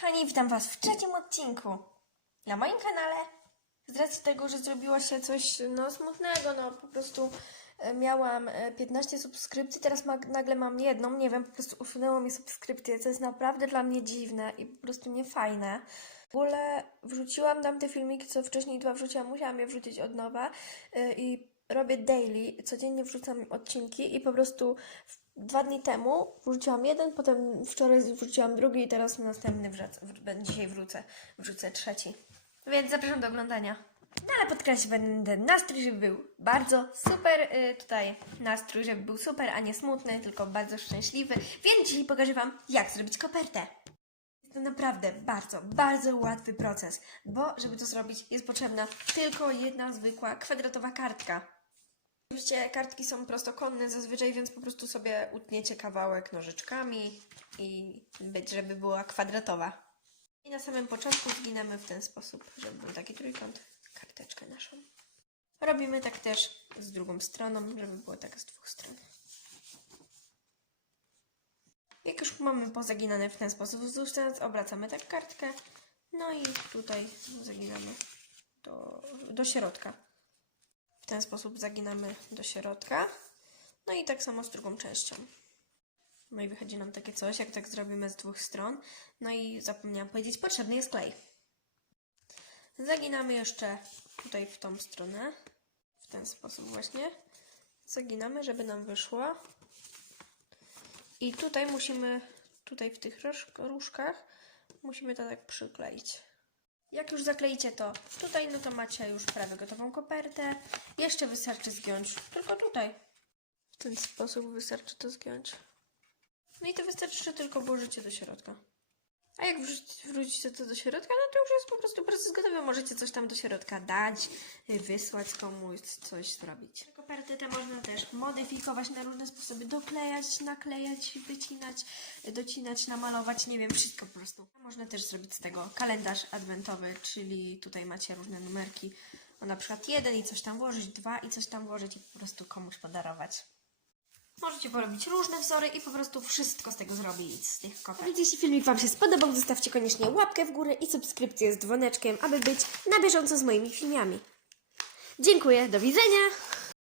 Kochani, witam Was w trzecim odcinku na moim kanale. Z racji tego, że zrobiło się coś no, smutnego, no po prostu e, miałam e, 15 subskrypcji, teraz ma, nagle mam jedną, nie wiem, po prostu usunęło mi subskrypcję, co jest naprawdę dla mnie dziwne i po prostu niefajne. W ogóle wrzuciłam tam te filmiki, co wcześniej dwa wrzuciłam, musiałam je wrzucić od nowa e, i robię daily, codziennie wrzucam odcinki i po prostu w- dwa dni temu wrzuciłam jeden, potem wczoraj wrzuciłam drugi i teraz następny wrzucę, wr- dzisiaj wrócę, wrzucę trzeci. Więc zapraszam do oglądania. No ale podkreślić będę nastrój, żeby był bardzo super, y, tutaj nastrój, żeby był super, a nie smutny, tylko bardzo szczęśliwy. Więc dzisiaj pokażę Wam, jak zrobić kopertę. Jest to naprawdę bardzo, bardzo łatwy proces, bo żeby to zrobić jest potrzebna tylko jedna zwykła kwadratowa kartka. Oczywiście kartki są prostokątne zazwyczaj, więc po prostu sobie utniecie kawałek nożyczkami i być, żeby była kwadratowa. I na samym początku zginamy w ten sposób, żeby był taki trójkąt, karteczkę naszą. Robimy tak też z drugą stroną, żeby było tak z dwóch stron. Jak już mamy pozaginane w ten sposób wzdłuż teraz obracamy tak kartkę, no i tutaj zaginamy do, do środka. Ten sposób zaginamy do środka. No i tak samo z drugą częścią. No i wychodzi nam takie coś, jak tak zrobimy z dwóch stron. No i zapomniałam powiedzieć, potrzebny jest klej. Zaginamy jeszcze tutaj w tą stronę. W ten sposób właśnie. Zaginamy, żeby nam wyszło. I tutaj musimy, tutaj w tych róż- różkach, musimy to tak przykleić. Jak już zakleicie to tutaj, no to macie już prawie gotową kopertę. Jeszcze wystarczy zgiąć tylko tutaj. W ten sposób wystarczy to zgiąć. No i to wystarczy, że tylko włożycie do środka. A jak wrzuci- wrzucicie to do środka, no to już jest po prostu proces gotowy. Możecie coś tam do środka dać, y, wysłać komuś, coś zrobić. Koperty te można też modyfikować na różne sposoby. Doklejać, naklejać, wycinać, y, docinać, namalować, nie wiem, wszystko po prostu. Można też zrobić z tego kalendarz adwentowy, czyli tutaj macie różne numerki. O na przykład jeden i coś tam włożyć, dwa i coś tam włożyć i po prostu komuś podarować. Możecie porobić różne wzory i po prostu wszystko z tego zrobić, z tych kopert. Jeśli filmik Wam się spodobał, zostawcie koniecznie łapkę w górę i subskrypcję z dzwoneczkiem, aby być na bieżąco z moimi filmami. Dziękuję, do widzenia!